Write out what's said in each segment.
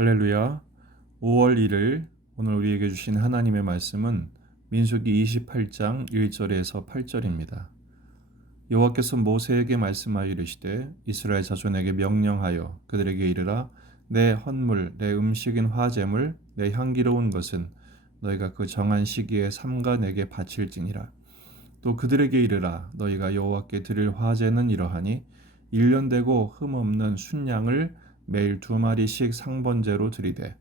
할렐루야. 5월 1일 오늘 우리에게 주신 하나님의 말씀은 민수기 28장 1절에서 8절입니다. 여호와께서 모세에게 말씀하여 이르시되 이스라엘 자손에게 명령하여 그들에게 이르라 내 헌물 내 음식인 화제물 내 향기로운 것은 너희가 그 정한 시기에 삼가 내게 바칠지니라. 또 그들에게 이르라 너희가 여호와께 드릴 화제는 이러하니 1년 되고 흠없는 순양을 매일 2마리씩 상번제로 드리되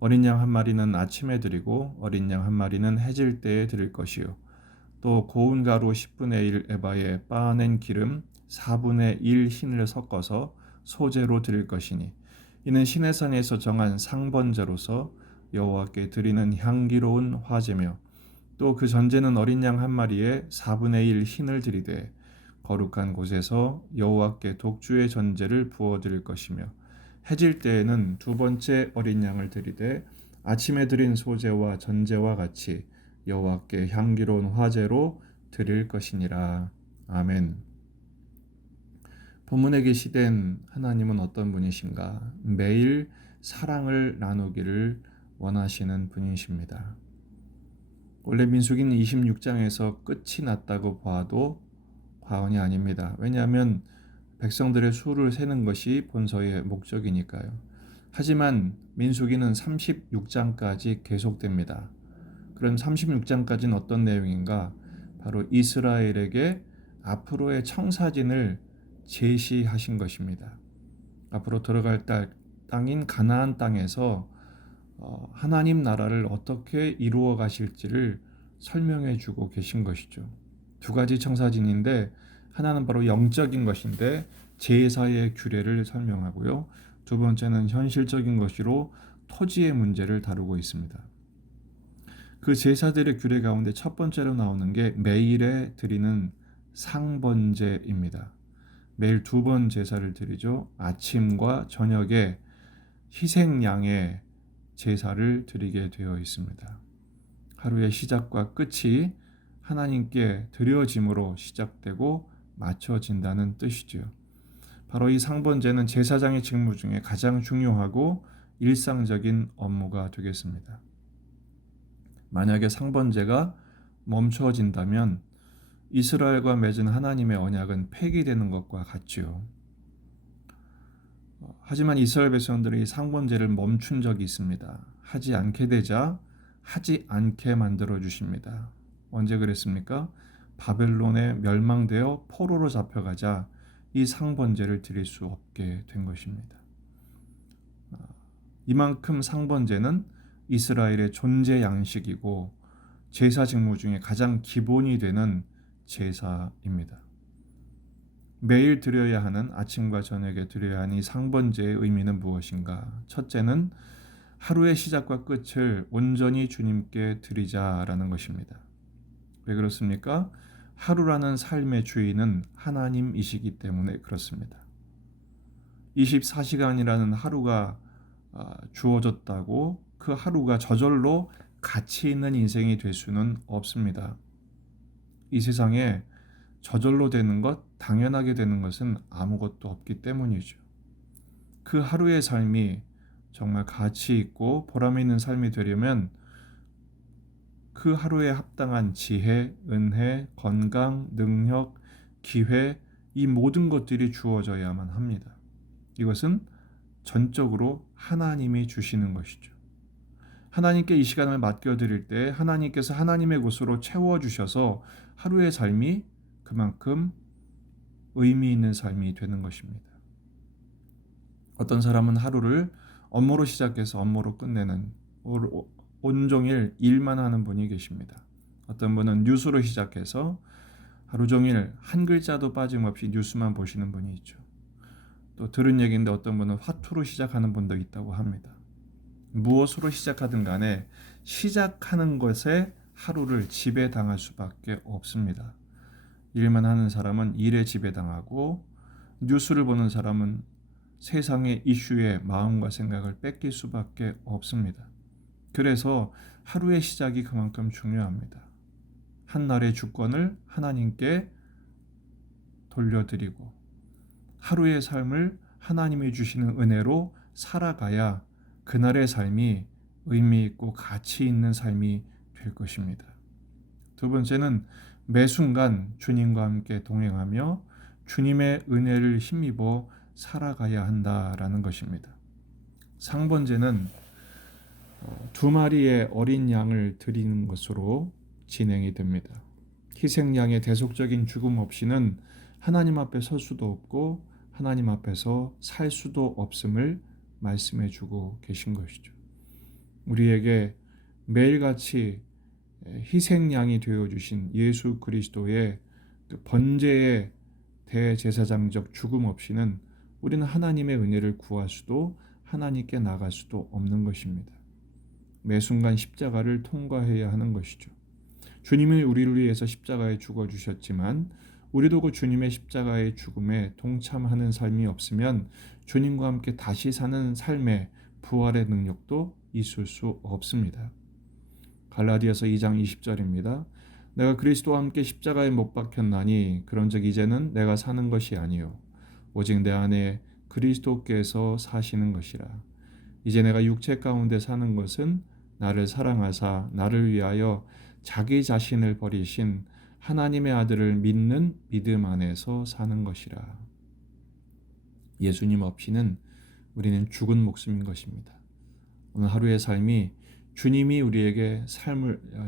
어린 양 한 마리는 아침에 드리고 어린 양 한 마리는 해질 때에 드릴 것이요 또 고운 가루 10분의 1 에바에 빻아낸 기름 4분의 1 흰을 섞어서 소제로 드릴 것이니 이는 시내산에서 정한 상번제로서 여호와께 드리는 향기로운 화제며 또 그 전제는 어린 양 한 마리에 4분의 1 흰을 드리되 거룩한 곳에서 여호와께 독주의 전제를 부어 드릴 것이며 해질 때에는 두 번째 어린 양을 드리되 아침에 드린 소제와 전제와 같이 여호와께 향기로운 화제로 드릴 것이니라. 아멘. 본문에 계시된 하나님은 어떤 분이신가? 매일 사랑을 나누기를 원하시는 분이십니다. 원래 민수기는 26장에서 끝이 났다고 봐도 과언이 아닙니다. 왜냐하면 백성들의 수를 세는 것이 본서의 목적이니까요. 하지만 민수기는 36장까지 계속됩니다. 그럼 36장까지는 어떤 내용인가? 바로 이스라엘에게 앞으로의 청사진을 제시하신 것입니다. 앞으로 들어갈 땅인 가나안 땅에서 하나님 나라를 어떻게 이루어 가실지를 설명해 주고 계신 것이죠. 두 가지 청사진인데 하나는 바로 영적인 것인데 제사의 규례를 설명하고요. 두 번째는 현실적인 것으로 토지의 문제를 다루고 있습니다. 그 제사들의 규례 가운데 첫 번째로 나오는 게 매일에 드리는 상번제입니다. 매일 2번 제사를 드리죠. 아침과 저녁에 희생양의 제사를 드리게 되어 있습니다. 하루의 시작과 끝이 하나님께 드려짐으로 시작되고 맞춰진다는 뜻이죠. 바로 이 상번제는 제사장의 직무 중에 가장 중요하고 일상적인 업무가 되겠습니다. 만약에 상번제가 멈춰진다면 이스라엘과 맺은 하나님의 언약은 폐기되는 것과 같지요. 하지만 이스라엘 백성들이 상번제를 멈춘 적이 있습니다. 하지 않게 되자 하지 않게 만들어 주십니다. 언제 그랬습니까? 바벨론에 멸망되어 포로로 잡혀가자 이 상번제를 드릴 수 없게 된 것입니다. 이만큼 상번제는 이스라엘의 존재 양식이고 제사 직무 중에 가장 기본이 되는 제사입니다. 매일 드려야 하는 아침과 저녁에 드려야 하는 이 상번제의 의미는 무엇인가? 첫째는 하루의 시작과 끝을 온전히 주님께 드리자라는 것입니다. 왜 그렇습니까? 하루라는 삶의 주인은 하나님이시기 때문에 그렇습니다. 24시간이라는 하루가 주어졌다고 그 하루가 저절로 가치 있는 인생이 될 수는 없습니다. 이 세상에 저절로 되는 것, 당연하게 되는 것은 아무것도 없기 때문이죠. 그 하루의 삶이 정말 가치 있고 보람 있는 삶이 되려면 그 하루에 합당한 지혜, 은혜, 건강, 능력, 기회 이 모든 것들이 주어져야만 합니다. 이것은 전적으로 하나님이 주시는 것이죠. 하나님께 이 시간을 맡겨드릴 때 하나님께서 하나님의 곳으로 채워주셔서 하루의 삶이 그만큼 의미 있는 삶이 되는 것입니다. 어떤 사람은 하루를 업무로 시작해서 업무로 끝내는 온종일 일만 하는 분이 계십니다. 어떤 분은 뉴스로 시작해서 하루 종일 한 글자도 빠짐없이 뉴스만 보시는 분이 있죠. 또 들은 얘기인데 어떤 분은 화투로 시작하는 분도 있다고 합니다. 무엇으로 시작하든 간에 시작하는 것에 하루를 지배당할 수밖에 없습니다. 일만 하는 사람은 일에 지배당하고 뉴스를 보는 사람은 세상의 이슈에 마음과 생각을 뺏길 수밖에 없습니다. 그래서 하루의 시작이 그만큼 중요합니다. 한 날의 주권을 하나님께 돌려드리고 하루의 삶을 하나님이 주시는 은혜로 살아가야 그날의 삶이 의미 있고 가치 있는 삶이 될 것입니다. 두 번째는 매 순간 주님과 함께 동행하며 주님의 은혜를 힘입어 살아가야 한다라는 것입니다. 상번제는 두 마리의 어린 양을 드리는 것으로 진행이 됩니다. 희생양의 대속적인 죽음 없이는 하나님 앞에 설 수도 없고 하나님 앞에서 살 수도 없음을 말씀해 주고 계신 것이죠. 우리에게 매일같이 희생양이 되어주신 예수 그리스도의 그 번제의 대제사장적 죽음 없이는 우리는 하나님의 은혜를 구할 수도 하나님께 나갈 수도 없는 것입니다. 매 순간 십자가를 통과해야 하는 것이죠. 주님이 우리를 위해서 십자가에 죽어주셨지만 우리도 그 주님의 십자가의 죽음에 동참하는 삶이 없으면 주님과 함께 다시 사는 삶의 부활의 능력도 있을 수 없습니다. 갈라디아서 2장 20절입니다. 내가 그리스도와 함께 십자가에 못 박혔나니 그런즉 이제는 내가 사는 것이 아니요 오직 내 안에 그리스도께서 사시는 것이라. 이제 내가 육체 가운데 사는 것은 나를 사랑하사 나를 위하여 자기 자신을 버리신 하나님의 아들을 믿는 믿음 안에서 사는 것이라. 예수님 없이는 우리는 죽은 목숨인 것입니다. 오늘 하루의 삶이 주님이 우리에게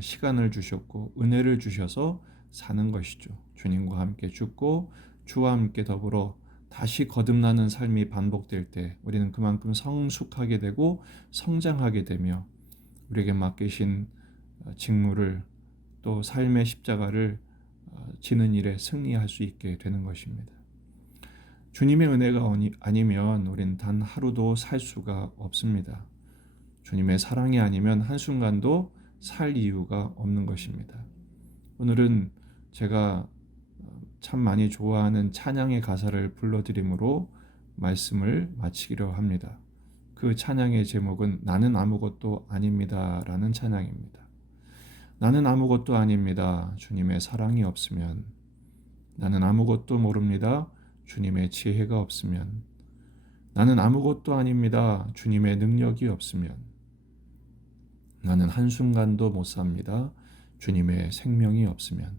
시간을 주셨고 은혜를 주셔서 사는 것이죠. 주님과 함께 죽고 주와 함께 더불어 다시 거듭나는 삶이 반복될 때 우리는 그만큼 성숙하게 되고 성장하게 되며 우리에게 맡기신 직무를 또 삶의 십자가를 지는 일에 승리할 수 있게 되는 것입니다. 주님의 은혜가 아니면 우리는 단 하루도 살 수가 없습니다. 주님의 사랑이 아니면 한순간도 살 이유가 없는 것입니다. 오늘은 제가 참 많이 좋아하는 찬양의 가사를 불러드림으로 말씀을 마치기로 합니다. 그 찬양의 제목은 나는 아무것도 아닙니다 라는 찬양입니다. 나는 아무것도 아닙니다. 주님의 사랑이 없으면. 나는 아무것도 모릅니다. 주님의 지혜가 없으면. 나는 아무것도 아닙니다. 주님의 능력이 없으면. 나는 한순간도 못 삽니다. 주님의 생명이 없으면.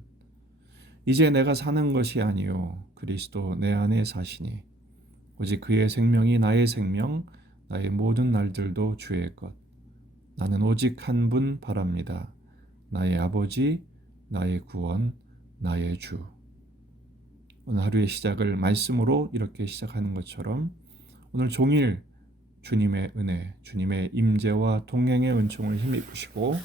이제 내가 사는 것이 아니요 그리스도 내 안에 사시니 오직 그의 생명이 나의 생명, 나의 모든 날들도 주의 것. 나는 오직 한 분 바랍니다. 나의 아버지, 나의 구원, 나의 주. 오늘 하루의 시작을 말씀으로 이렇게 시작하는 것처럼 오늘 종일 주님의 은혜, 주님의 임재와 동행의 은총을 힘입으시고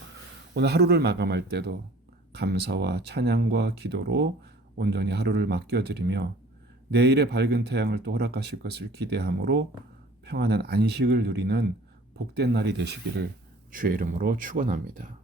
오늘 하루를 마감할 때도 감사와 찬양과 기도로 온전히 하루를 맡겨드리며 내일의 밝은 태양을 또 허락하실 것을 기대함으로 평안한 안식을 누리는 복된 날이 되시기를 주의 이름으로 축원합니다.